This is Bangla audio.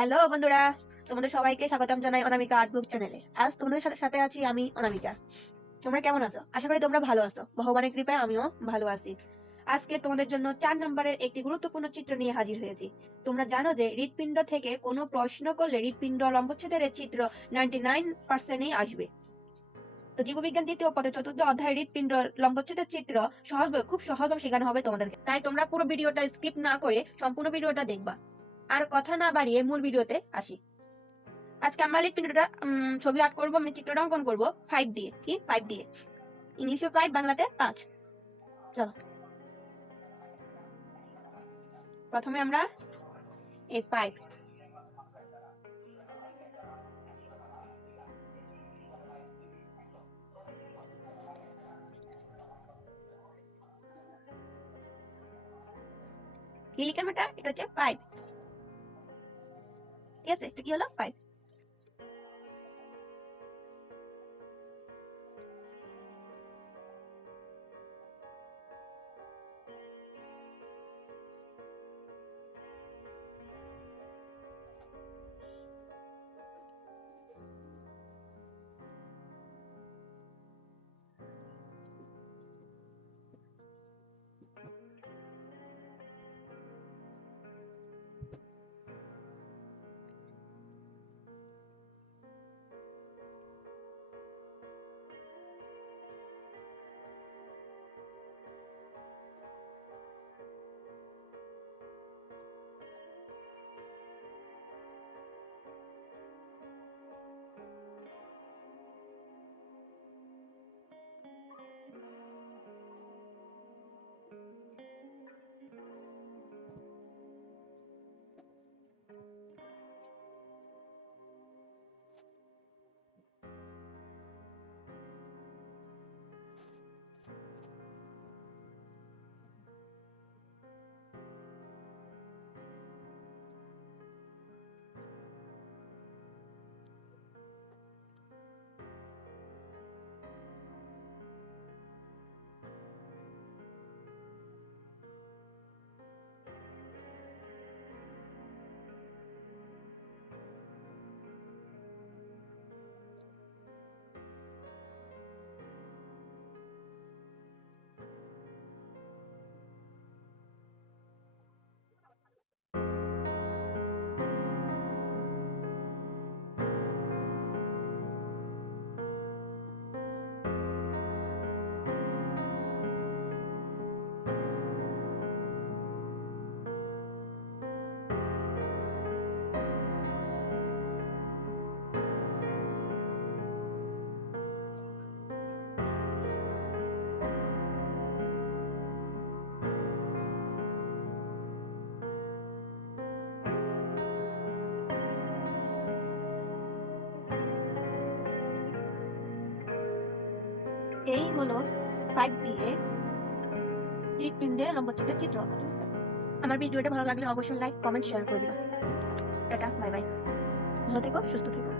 হ্যালো বন্ধুরা, তোমাদের সবাইকে স্বাগতম জানাই অনামিকা আর্ট বুক চ্যানেলে। আজ তোমাদের সাথে আছি আমি অনামিকা। তোমরা কেমন আছো? আশা করি তোমরা ভালো আছো। ভগবানের কৃপায় আমিও ভালো আছি। আজকে তোমাদের জন্য 4 নম্বরের একটি গুরুত্বপূর্ণ চিত্র নিয়ে হাজির হয়েছি। তোমরা জানো যে হৃৎপিণ্ড থেকে কোনো প্রশ্ন করলে হৃৎপিণ্ড লম্বচ্ছেদের চিত্র 99%ই আসবে। তো জীববিজ্ঞান দ্বিতীয় পদে চতুর্থ অধ্যায় হৃৎপিণ্ড লম্বচ্ছেদের চিত্র খুব সহজভাবে শেখানো হবে তোমাদেরকে। তাই তোমরা পুরো ভিডিওটা স্কিপ না করে সম্পূর্ণ ভিডিওটা দেখবা। আর কথা না বাড়িয়ে মূল ভিডিওতে আসি। আজকে আমরা হৃৎপিণ্ডটা ছবি আর্ট করবো, মানে চিত্রটা অঙ্কন করবো 5 দিয়ে। কি 5 দিয়ে? ইংলিশে 5, বাংলাতে 5। চলো প্রথমে আমরা এই 5 কি লিখলাম, এটা হচ্ছে 5। ঠিক আছে, এটা কি হলো 5। এই হলো 5 দিয়ে হৃৎপিণ্ডের লম্বচ্ছেদের চিত্র আঁকা। আমার ভিডিওটা ভালো লাগলে অবশ্যই লাইক, কমেন্ট, শেয়ার করে দিবা। Tata, bye bye. ভালো থেকো, সুস্থ থেকো।